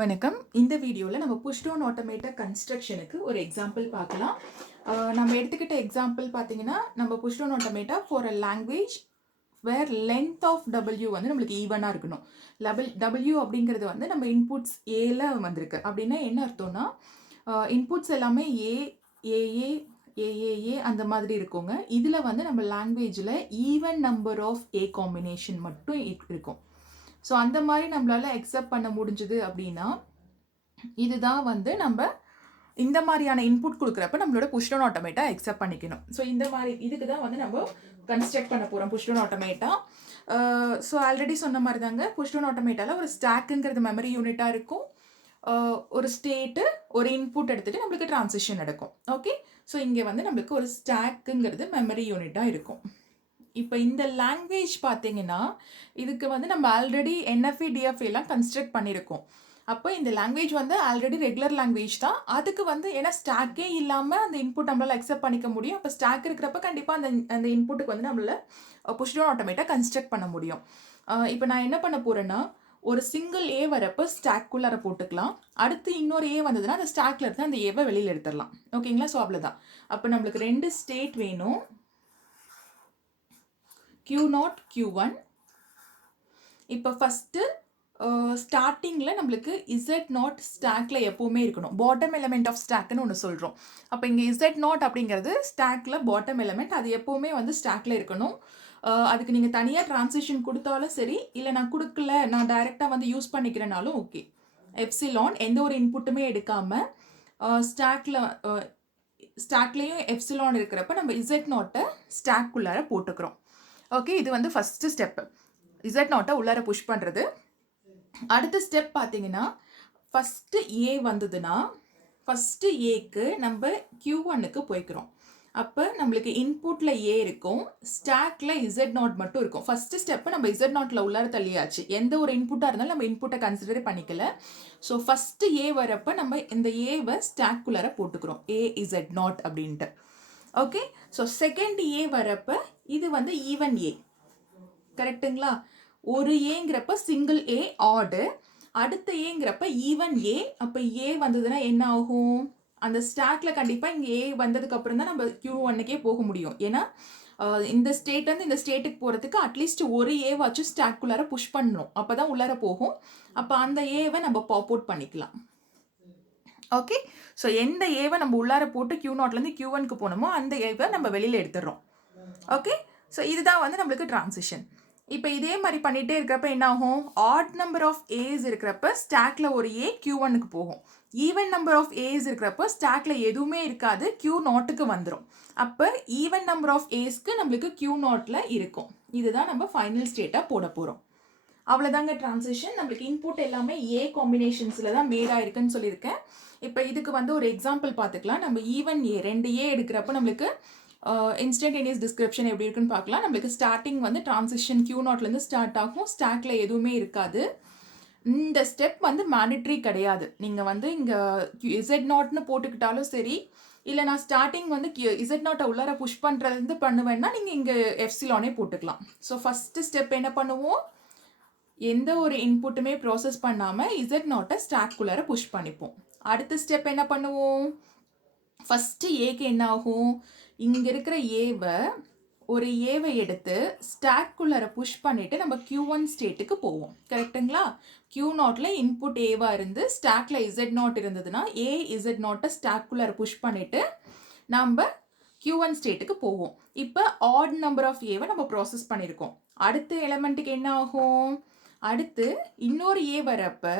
வணக்கம். இந்த வீடியோல நம்ம புஷ் டவுன் ஆட்டோமேட்டட் கன்ஸ்ட்ரக்ஷனுக்கு ஒரு எக்ஸாம்பிள் பார்க்கலாம். நம்ம எடுத்துக்கிட்ட எக்ஸாம்பிள் பார்த்தீங்கன்னா, நம்ம push down automata for a language where length of W வந்து நம்மளுக்கு ஈவனா இருக்கணும். டபிள்யூ அப்படிங்கிறது வந்து நம்ம இன்புட்ஸ் ஏல வந்திருக்கு. அப்படின்னா என்ன அர்த்தம்னா, இன்புட்ஸ் எல்லாமே ஏஏ, ஏஏஏ அந்த மாதிரி இருக்குங்க. இதுல வந்து நம்ம லாங்குவேஜ்ல even number of A combination மட்டும் இருக்கும். ஸோ அந்த மாதிரி நம்மளால அக்செப்ட் பண்ண முடிஞ்சுது அப்படின்னா, இதுதான் வந்து நம்ம இந்த மாதிரியான இன்புட் கொடுக்குறப்ப நம்மளோட புஷ் டவுன் ஆட்டோமேட்டா அக்செப்ட் பண்ணிக்கணும். ஸோ இந்த மாதிரி இதுக்கு தான் வந்து நம்ம கன்ஸ்ட்ரக்ட் பண்ண போகிறோம் push down automata. So already சொன்ன மாதிரி தாங்க புஷ் டவுன் ஆட்டோமேட்டால ஒரு ஸ்டாக்குங்கிறது மெமரி யூனிட்டாக இருக்கும். ஒரு ஸ்டேட்டு ஒரு இன்புட் எடுத்துகிட்டு நம்மளுக்கு ட்ரான்சிஷன் நடக்கும். ஓகே, ஸோ இங்கே வந்து நம்மளுக்கு ஒரு ஸ்டாக்குங்கிறது மெமரி யூனிட்டாக இருக்கும். இப்போ இந்த லாங்குவேஜ் பார்த்தீங்கன்னா, இதுக்கு வந்து நம்ம ஆல்ரெடி என்எஃப்ஏ, டிஎஃப்ஏ எல்லாம் கன்ஸ்ட்ரக்ட் பண்ணியிருக்கோம். அப்போ இந்த லாங்குவேஜ் வந்து ஆல்ரெடி ரெகுலர் லாங்குவேஜ் தான். அதுக்கு வந்து ஏன்னா ஸ்டாக்கே இல்லாமல் அந்த இன்புட் நம்மளால் அக்செப்ட் பண்ணிக்க முடியும். அப்போ ஸ்டாக் இருக்கிறப்ப கண்டிப்பாக அந்த இன்புட்டுக்கு வந்து நம்மளால் புஷ் டவுன் ஆட்டோமேட்டாக கன்ஸ்ட்ரக்ட் பண்ண முடியும். இப்போ நான் என்ன பண்ண போகிறேன்னா, ஒரு சிங்கிள் ஏ வரப்போ ஸ்டாக்குள்ளார போட்டுக்கலாம். அடுத்து இன்னொரு ஏ வந்ததுன்னா அந்த ஸ்டாக்ல இருந்து அந்த ஏவை வெளியில் எடுத்துடலாம். ஓகேங்களா? ஸோ அவ்வளோதான். அப்போ நம்மளுக்கு 2 ஸ்டேட் வேணும். Q0, Q1. இப்போ ஃபஸ்ட்டு ஸ்டார்டிங்கில் நம்மளுக்கு Z0 ஸ்டாக்ல எப்போவுமே இருக்கணும். பாட்டம் எலமெண்ட் ஆஃப் ஸ்டாக்னு ஒன்று சொல்கிறோம். அப்போ இங்கே Z0 அப்படிங்கிறது ஸ்டாக்ல பாட்டம் எலமெண்ட். அது எப்போவுமே வந்து ஸ்டாக்ல இருக்கணும். அதுக்கு நீங்கள் தனியாக ட்ரான்சிஷன் கொடுத்தாலும் சரி, இல்லை நான் கொடுக்கல, நான் டைரெக்டாக வந்து யூஸ் பண்ணிக்கிறேனாலும் ஓகே. எப்சிலான் எந்த ஒரு இன்புட்டுமே எடுக்காமல் ஸ்டாக்லேயும் எப்சிலான் இருக்கிறப்ப நம்ம Z0 ஸ்டாக்குள்ளார போட்டுக்கிறோம். ஓகே, இது வந்து ஃபஸ்ட்டு ஸ்டெப்பு. Z0 உள்ளார புஷ் பண்ணுறது. அடுத்த ஸ்டெப் பார்த்தீங்கன்னா, ஃபஸ்ட்டு ஏ வந்ததுன்னா ஃபஸ்ட்டு ஏக்கு நம்ம Q1க்கு போய்க்கிறோம். அப்போ நம்மளுக்கு இன்புட்டில் ஏ இருக்கும், ஸ்டாக்ல Z0 மட்டும் இருக்கும். ஃபஸ்ட்டு ஸ்டெப்பு நம்ம Z0ல உள்ளார தள்ளியாச்சு. எந்த ஒரு இன்புட்டாக இருந்தாலும் நம்ம இன்புட்டை கன்சிடர் பண்ணிக்கல. ஸோ ஃபஸ்ட்டு ஏ வரப்போ நம்ம இந்த ஏவை ஸ்டாக்குள்ளார போட்டுக்கிறோம், AZ0 அப்படின்ட்டு. ஓகே, ஸோ செகண்ட் ஏ வரப்போ இது வந்து ஈவன் ஏ, கரெக்டுங்களா? ஒரு ஏங்கிறப்ப சிங்கிள் ஏ ஆடு, அடுத்த ஏங்கிறப்ப ஈவன் ஏ. அப்போ ஏ வந்ததுன்னா என்ன ஆகும்? அந்த ஸ்டாக்ல கண்டிப்பாக இங்கே ஏ வந்ததுக்கு அப்புறம் தான் நம்ம Q1க்கே போக முடியும். ஏன்னா இந்த ஸ்டேட் வந்து இந்த ஸ்டேட்டுக்கு போகிறதுக்கு அட்லீஸ்ட் ஒரு ஏவாச்சும் ஸ்டாக்குள்ளார புஷ் பண்ணணும். அப்போ தான் உள்ளார போகும். அப்போ அந்த ஏவை நம்ம பாப் அவுட் பண்ணிக்கலாம். ஓகே, ஸோ எந்த ஏவை நம்ம உள்ளார போட்டு Q0லேருந்து Q1க்கு போனோமோ அந்த ஏவை நம்ம வெளியில் எடுத்துடுறோம். ஓகே, ஸோ இதுதான் வந்து நம்மளுக்கு ட்ரான்சிஷன். இப்போ இதே மாதிரி பண்ணிகிட்டே இருக்கிறப்ப என்ன ஆகும்? ஆட் நம்பர் ஆஃப் ஏஸ் இருக்கிறப்ப ஸ்டாக்ல ஒரு ஏ Q1க்கு போகும். ஈவன் நம்பர் ஆஃப் ஏஸ் இருக்கிறப்ப ஸ்டாக்ல எதுவுமே இருக்காது, Q0க்கு வந்துடும். அப்போ ஈவன் நம்பர் ஆஃப் ஏஸ்க்கு நம்மளுக்கு Q0ல இருக்கும். இதுதான் நம்ம ஃபைனல் ஸ்டேட்டாக போட போகிறோம். அவ்வளோதாங்க ட்ரான்சிஷன். நம்மளுக்கு இன்புட் எல்லாமே ஏ காம்பினேஷன்ஸில் தான் மேட் ஆயிருக்குன்னு சொல்லியிருக்கேன். இப்போ இதுக்கு வந்து ஒரு எக்ஸாம்பிள் பார்த்துக்கலாம். நம்ம ஈவன் ஏ 2 ஏ எடுக்கிறப்ப நம்மளுக்கு இன்ஸ்டன்டேனியஸ் டிஸ்கிரிப்ஷன் எப்படி இருக்குன்னு பார்க்கலாம். நம்மளுக்கு ஸ்டார்டிங் வந்து ட்ரான்சிஷன் Q0லேருந்து ஸ்டார்ட் ஆகும், ஸ்டாக்ல எதுவுமே இருக்காது. இந்த ஸ்டெப் வந்து மேண்டட்ரி கிடையாது. நீங்கள் வந்து இங்கே Z0ன்னு போட்டுக்கிட்டாலும் சரி, இல்லை நான் ஸ்டார்டிங் வந்து Z0 உள்ளார புஷ் பண்ணுறது பண்ணுவேன்னா நீங்கள் இங்கே எப்சிலானே போட்டுக்கலாம். ஸோ ஃபஸ்ட்டு ஸ்டெப் என்ன பண்ணுவோம்? எந்த ஒரு இன்புட்டுமே ப்ராசஸ் பண்ணாமல் Z0 ஸ்டாக்குள்ளார புஷ் பண்ணிப்போம். அடுத்த ஸ்டெப் என்ன பண்ணுவோம்? ஃபஸ்ட்டு ஏக்கு என்ன ஆகும்? இங்கே இருக்கிற ஒரு ஏவை எடுத்து ஸ்டாக்குள்ளார புஷ் பண்ணிவிட்டு நம்ம Q1 ஸ்டேட்டுக்கு போவோம். கரெக்டுங்களா? Q0ல இன்புட் ஏவாக இருந்து ஸ்டாக்ல Z0 இருந்ததுன்னா Z0 ஸ்டாக்குள்ளார புஷ் பண்ணிவிட்டு நம்ம Q1 ஸ்டேட்டுக்கு போவோம். இப்போ ஆட் நம்பர் ஆஃப் ஏவை நம்ம ப்ராசஸ் பண்ணியிருக்கோம். அடுத்த எலமெண்ட்டுக்கு என்ன ஆகும்? அடுத்து இன்னொரு ஏ வரப்ப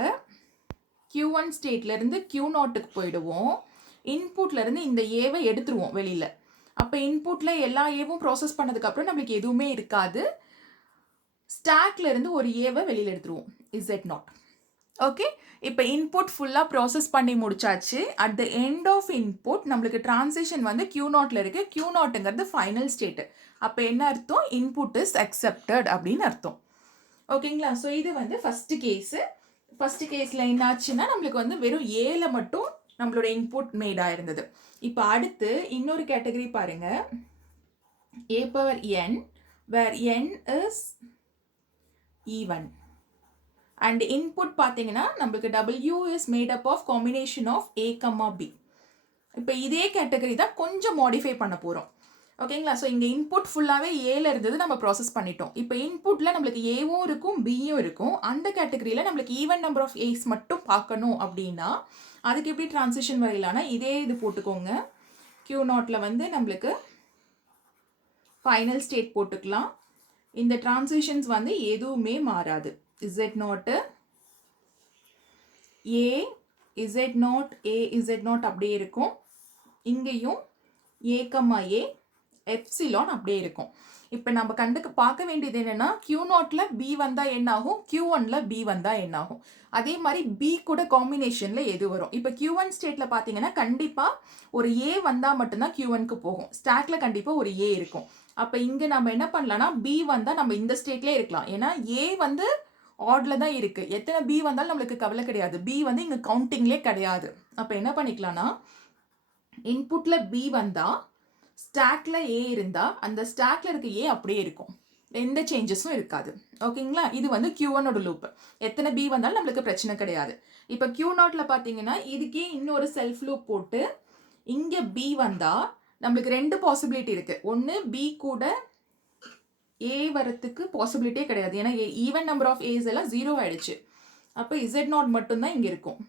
Q1 ஸ்டேட்லேருந்து Q0க்கு போயிடுவோம். இன்புட்லேருந்து இந்த ஏவை எடுத்துருவோம் வெளியில். அப்போ இன்புட்டில் எல்லா ஏவும் ப்ராசஸ் பண்ணதுக்கப்புறம் நம்மளுக்கு எதுவுமே இருக்காது. ஸ்டாக்லேருந்து ஒரு ஏவை வெளியில் எடுத்துருவோம், Z0. ஓகே, இப்போ இன்புட் ஃபுல்லாக ப்ராசஸ் பண்ணி முடிச்சாச்சு. At the end of input நம்மளுக்கு ட்ரான்சிஷன் வந்து Q0ல இருக்குது. Q0ங்கிறது ஃபைனல் ஸ்டேட்டு. அப்போ என்ன அர்த்தம்? இன்புட் இஸ் அக்செப்டட் அப்படின்னு அர்த்தம். ஓகேங்களா? ஸோ இது வந்து ஃபஸ்ட்டு கேஸு. ஃபஸ்ட்டு கேஸில் என்னாச்சுன்னா நம்மளுக்கு வந்து வெறும் ஏல மட்டும் நம்மளோட இன்புட் மேட் ஆயிருந்தது. இப்போ அடுத்து இன்னொரு கேட்டகரி பாருங்க, A⁴n where n is even and input பார்த்தீங்கன்னா நம்மளுக்கு W is made up of combination of A, B. இப்போ இதே கேட்டகரி தான் கொஞ்சம் மாடிஃபை பண்ண போகிறோம். ஓகேங்களா? ஸோ இங்கே இன்புட் ஃபுல்லாகவே ஏல இருந்தது, நம்ம ப்ராசஸ் பண்ணிட்டோம். இப்போ இன்புட்டில் நம்மளுக்கு ஏவும் இருக்கும் பியும் இருக்கும். அந்த கேட்டகரியில் நம்மளுக்கு ஈவன் நம்பர் ஆஃப் ஏஸ் மட்டும் பார்க்கணும் அப்படின்னா அதுக்கு எப்படி ட்ரான்சிஷன் வரையிலானா இதே இது போட்டுக்கோங்க. Q0ல வந்து நம்மளுக்கு ஃபைனல் ஸ்டேட் போட்டுக்கலாம். இந்த ட்ரான்சிஷன்ஸ் வந்து எதுவுமே மாறாது. Z0 A Z0 A Z0 அப்படியே இருக்கும். இங்கேயும் A, A எப்சிலான் அப்படியே இருக்கும். இப்போ நம்ம பார்க்க வேண்டியது என்னன்னா Q0ல B வந்தா என்ன ஆகும், Q1ல B வந்தா என்ன ஆகும். அதே மாதிரி B கூட காம்பினேஷன்ல எது வரும். இப்போ Q1 ஸ்டேட்ல பார்த்தீங்கன்னா கண்டிப்பா ஒரு A வந்தா மட்டும்தான் Q1க்கு போகும். ஸ்டாக்ல கண்டிப்பா ஒரு A இருக்கும். அப்போ இங்க நம்ம என்ன பண்ணலாம்னா B வந்தா நம்ம இந்த ஸ்டேட்லேயே இருக்கலாம். ஏன்னா A வந்து ஆட்ல தான் இருக்கு. எத்தனை B வந்தாலும் நம்மளுக்கு கவலை கிடையாது. B வந்து இங்க கவுண்டிங்லேயே கிடையாது. அப்போ என்ன பண்ணிக்கலாம்னா இன்புட்ல B வந்தா ஸ்டாக்ல A இருந்தா அந்த ஸ்டாக்ல இருக்க A அப்படியே இருக்கும். எந்த சேஞ்சஸும் இருக்காது. ஓகேங்களா? இது வந்து Q1ஓட லூப். எத்தனை B வந்தாலும் நம்மளுக்கு பிரச்சனை கிடையாது. இப்போ Q0ல பார்த்தீங்கன்னா இதுக்கே இன்னொரு செல்ஃப் லூப் போட்டு இங்க B வந்தா நம்மளுக்கு ரெண்டு பாசிபிலிட்டி இருக்கு. ஒன்று B கூட A வரத்துக்கு பாசிபிலிட்டியே கிடையாது. ஏன்னா ஈவன் நம்பர் ஆஃப் A's எல்லாம் 0 ஆயிடுச்சு. அப்போ Z0 மட்டும்தான் இங்கே இருக்கும்.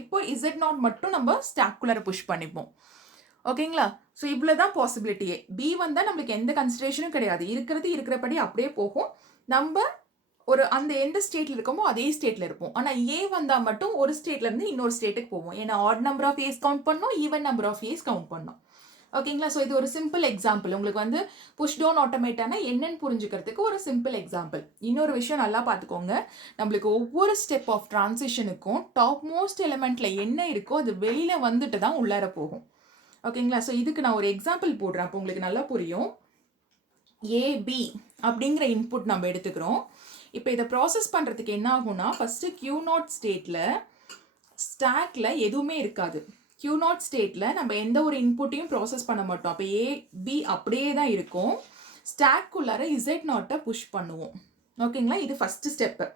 இப்போ Z0 மட்டும் நம்ம ஸ்டாக்குள்ளார புஷ் பண்ணிப்போம். ஓகேங்களா? ஸோ இவ்வளோ தான் பாசிபிலிட்டியே. B வந்தால் நம்மளுக்கு எந்த கன்சிடரேஷனும் கிடையாது. இருக்கிறபடி அப்படியே போகும். நம்ம ஒரு அந்த எந்த ஸ்டேட்டில் இருக்கோமோ அதே ஸ்டேட்டில் இருப்போம். ஆனால் A வந்தால் மட்டும் ஒரு ஸ்டேட்லேருந்து இன்னொரு ஸ்டேட்டுக்கு போவோம். ஏன்னா odd number of aces count பண்ணோம், even number of aces count பண்ணோம். ஓகேங்களா? ஸோ இது ஒரு சிம்பிள் எக்ஸாம்பிள். உங்களுக்கு வந்து புஷ் டவுன் ஆட்டோமேட்டானா என்னன்னு புரிஞ்சுக்கிறதுக்கு ஒரு சிம்பிள் எக்ஸாம்பிள். இன்னொரு விஷயம் நல்லா பார்த்துக்கோங்க. நம்மளுக்கு ஒவ்வொரு ஸ்டெப் ஆஃப் டிரான்சிஷனுக்கும் டாப் மோஸ்ட் எலிமெண்ட்ல என்ன இருக்கோ அது வெளியில வந்துட்டு தான் உள்ளார போகும். ஓகேங்களா? ஸோ இதுக்கு நான் ஒரு எக்ஸாம்பிள் போடுறேன். அப்போ உங்களுக்கு நல்லா புரியும். AB அப்படிங்கிற இன்புட் நம்ம எடுத்துக்கிறோம். இப்போ இதை ப்ராசஸ் பண்ணுறதுக்கு என்ன ஆகும்னா ஃபஸ்ட்டு Q0 ஸ்டேட்டில் ஸ்டாக்ல எதுவுமே இருக்காது. Q0 ஸ்டேட்டில் நம்ம எந்த ஒரு இன்புட்டையும் ப்ராசஸ் பண்ண மாட்டோம். அப்போ AB அப்படியே தான் இருக்கும். ஸ்டாக்குள்ளார Z0 புஷ் பண்ணுவோம். ஓகேங்களா? இது ஃபஸ்ட்டு ஸ்டெப்பு.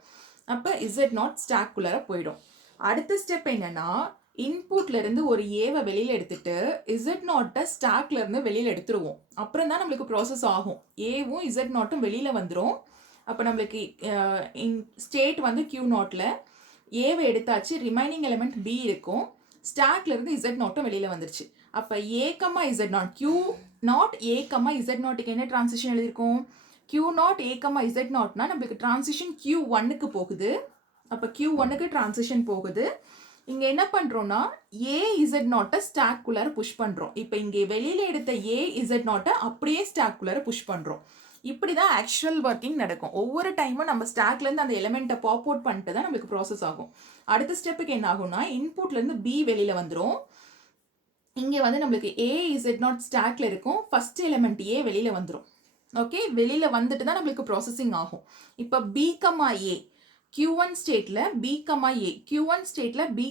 அப்போ Z0 ஸ்டாக்குள்ளார போயிடும். அடுத்த ஸ்டெப் என்னன்னா இன்புட்ல இருந்து ஒரு ஏவை வெளியில எடுத்துட்டு Z0 ஸ்டாக்ல இருந்து வெளியில எடுத்துருவோம். அப்புறம் தான் நம்மளுக்கு ப்ராசஸ் ஆகும். ஏவும் Z0 வெளியில வந்துடும். அப்போ நம்மளுக்கு ஸ்டேட் வந்து Q0ல ஏவை எடுத்தாச்சு, ரிமைனிங் எலிமெண்ட் B இருக்கும். ஸ்டாக்ல இருந்து Z0 வெளியில வந்துருச்சு. அப்போ A, Z0 Q0 A, Z0க்கு என்ன டிரான்சிஷன் எழுதியிருக்கும்? Q0 A, Z0னா நம்மளுக்கு டிரான்சிஷன் Q1க்கு போகுது. அப்போ Q1க்கு டிரான்சிஷன் போகுது. இங்க என்ன பண்றோம்னா A Z0 ஸ்டாக்குள்ளார புஷ் பண்றோம். இப்போ இங்கே வெளியில எடுத்த A Z0 அப்படியே ஸ்டாக்குள்ளார புஷ் பண்றோம். இப்படி தான் ஆக்சுவல் ஒர்க்கிங் நடக்கும். ஒவ்வொரு டைமும் நம்ம ஸ்டாக்ல இருந்து அந்த எலிமெண்ட்டை பாப் அவுட் பண்ணிட்டு தான் நம்மளுக்கு ப்ராசஸ் ஆகும். அடுத்த ஸ்டெப்புக்கு என்ன ஆகும்னா இன்புட்ல இருந்து B வெளியில வந்துடும். இங்கே வந்து நம்மளுக்கு A Z0 ஸ்டாக்ல இருக்கும். ஃபர்ஸ்ட் எலிமெண்ட் A வெளியில வந்துடும். ஓகே, வெளியில வந்துட்டு தான் நம்மளுக்கு ப்ராசஸிங் ஆகும். இப்போ B, A Q1 ஸ்டேட்ல B, A Q1 ஸ்டேட்ல B,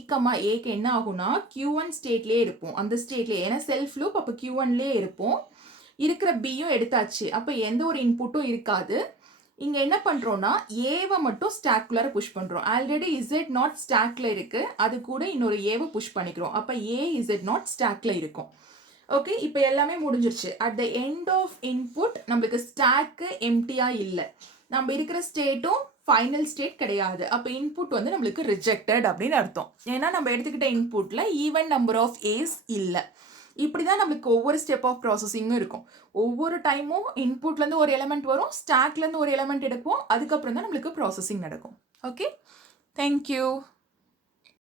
Aக்கு என்ன ஆகும்னா Q1 ஸ்டேட்லேயே இருப்போம். அந்த ஸ்டேட்லேயே ஏன்னா செல்ஃப் லூப் அப்போ Q1லேயே இருப்போம். இருக்கிற Bயும் எடுத்தாச்சு. அப்போ எந்த ஒரு இன்புட்டும் இருக்காது. இங்கே என்ன பண்ணுறோம்னா ஏவை மட்டும் ஸ்டாக்குள்ளார புஷ் பண்ணுறோம். ஆல்ரெடி Z0 ஸ்டாக்ல இருக்கு, அது கூட இன்னொரு ஏவை புஷ் பண்ணிக்கிறோம். அப்போ A Z0 ஸ்டாக்ல இருக்கும். ஓகே, இப்போ எல்லாமே முடிஞ்சிருச்சு. At the end of input நம்மளுக்கு ஸ்டாக்கு எம்டியாக இல்லை. நம்ம இருக்கிற ஸ்டேட்டும் ஃபைனல் ஸ்டேட் கிடையாது. அப்போ இன்புட் வந்து நம்மளுக்கு ரிஜெக்டட் அப்படின்னு அர்த்தம். ஏன்னா நம்ம எடுத்துக்கிட்ட இன்புட்ல ஈவன் நம்பர் ஆஃப் ஏஸ் இல்லை. இப்படி தான் நம்மளுக்கு ஒவ்வொரு ஸ்டெப் ஆஃப் ப்ராசஸிங்கும் இருக்கும். ஒவ்வொரு டைமும் இன்புட்லேருந்து ஒரு எலிமெண்ட் வரும், ஸ்டாக்லேருந்து ஒரு எலிமெண்ட் எடுப்போம், அதுக்கப்புறம் தான் நம்மளுக்கு ப்ராசஸிங் நடக்கும். Okay, thank you.